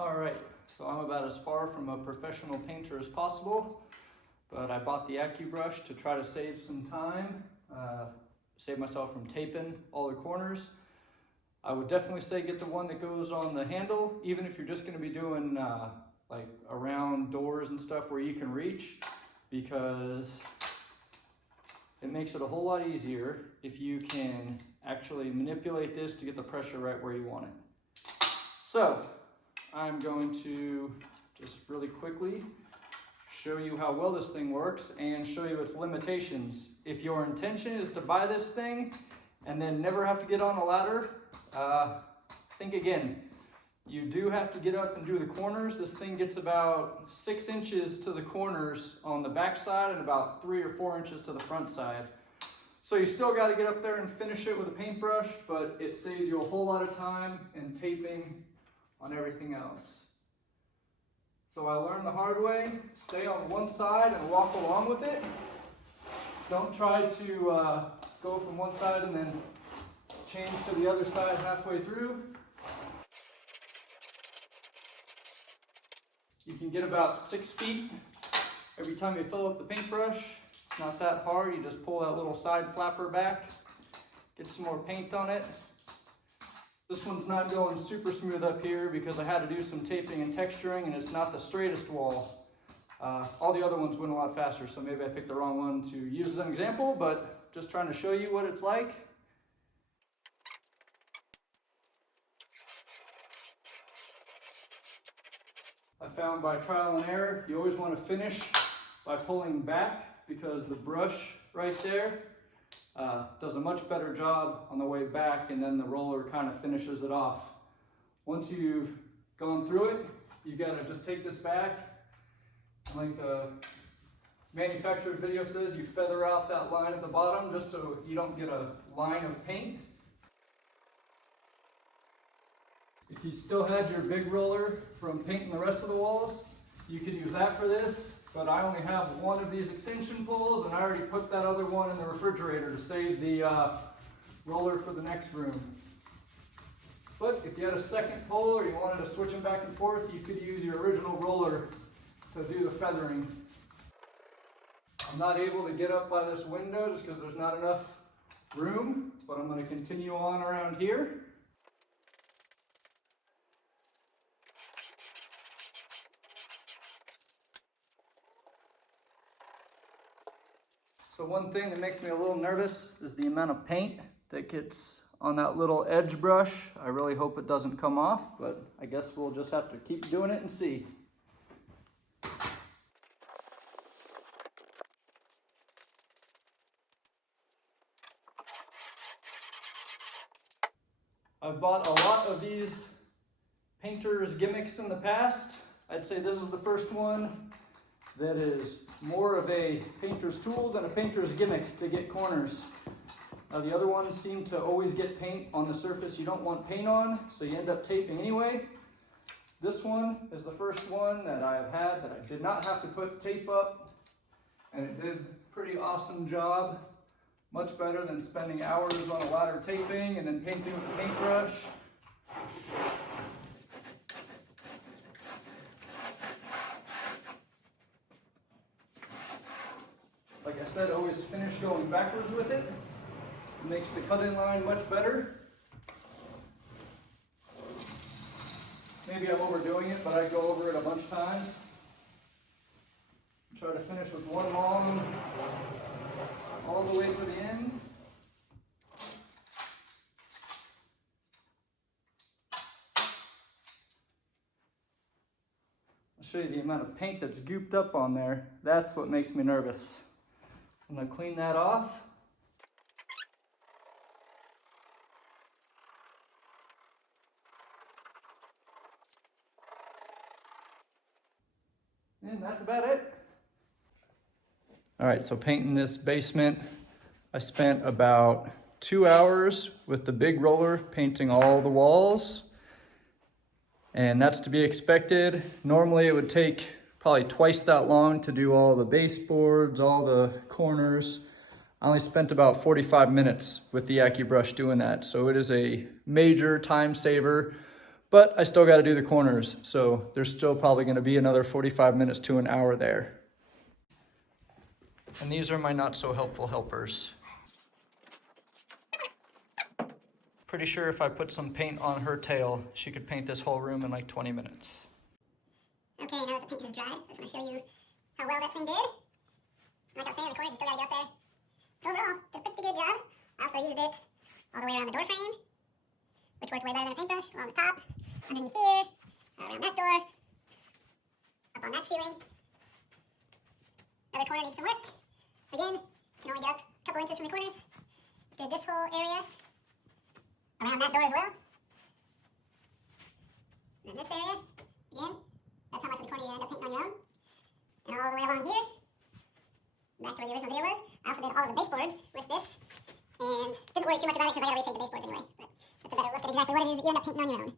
All right, so I'm about as far from a professional painter as possible, but I bought the Accubrush to try to save some time, save myself from taping all the corners. I would definitely say get the one that goes on the handle, even if you're just going to be doing like around doors and stuff where you can reach, because it makes it a whole lot easier if you can actually manipulate this to get the pressure right where you want it. So I'm going to just really quickly show you how well this thing works and show you its limitations. If your intention is to buy this thing and then never have to get on a ladder, think again. You do have to get up and do the corners. This thing gets about 6 inches to the corners on the back side and about 3 or 4 inches to the front side. So you still got to get up there and finish it with a paintbrush, but it saves you a whole lot of time and taping on everything else. So I learned the hard way. Stay on one side and walk along with it. Don't try to go from one side and then change to the other side halfway through. You can get about 6 feet every time you fill up the paintbrush. It's not that hard. You just pull that little side flapper back, get some more paint on it. This one's not going super smooth up here because I had to do some taping and texturing, and it's not the straightest wall. All the other ones went a lot faster, so maybe I picked the wrong one to use as an example, but just trying to show you what it's like. I found by trial and error, you always want to finish by pulling back, because the brush right there does a much better job on the way back, and then the roller kind of finishes it off. Once you've gone through it, you've got to just take this back, and like the manufacturer's video says, you feather out that line at the bottom just so you don't get a line of paint. If you still had your big roller from painting the rest of the walls, you could use that for this. But I only have one of these extension poles, and I already put that other one in the refrigerator to save the roller for the next room. But if you had a second pole or you wanted to switch them back and forth, you could use your original roller to do the feathering. I'm not able to get up by this window just because there's not enough room, but I'm going to continue on around here. So one thing that makes me a little nervous is the amount of paint that gets on that little edge brush. I really hope it doesn't come off, but I guess we'll just have to keep doing it and see. I've bought a lot of these painter's gimmicks in the past. I'd say this is the first one that is more of a painter's tool than a painter's gimmick to get corners. The other ones seem to always get paint on the surface you don't want paint on, so you end up taping anyway. This one is the first one that I have had that I did not have to put tape up, and it did a pretty awesome job. Much better than spending hours on a ladder taping and then painting with a paintbrush. Like I said, always finish going backwards with it. It makes the cut-in line much better. Maybe I'm overdoing it, but I go over it a bunch of times. Try to finish with one long, all the way to the end. I'll show you the amount of paint that's gooped up on there. That's what makes me nervous. I'm going to clean that off. And that's about it. All right, so painting this basement, I spent about 2 hours with the big roller painting all the walls. And that's to be expected. Normally it would take probably twice that long to do all the baseboards, all the corners. I only spent about 45 minutes with the Accubrush doing that. So it is a major time saver, but I still got to do the corners. So there's still probably going to be another 45 minutes to an hour there. And these are my not so helpful helpers. Pretty sure if I put some paint on her tail, she could paint this whole room in like 20 minutes. Okay, now that the paint is dry, I just want to show you how well that thing did. Like I was saying, the corners, you still got to get up there. But overall, did a pretty good job. I also used it all the way around the door frame, which worked way better than a paintbrush. Along the top, underneath here, around that door, up on that ceiling. Other corner needs some work. Again, can only get up a couple inches from the corners. Did this whole area around that door as well. And this area, again, that's how much of the corner you end up painting on your own. And all the way along here, back to where the original video was. I also did all of the baseboards with this, and didn't worry too much about it because I got to repaint the baseboards anyway. But that's a better look at exactly what it is that you end up painting on your own.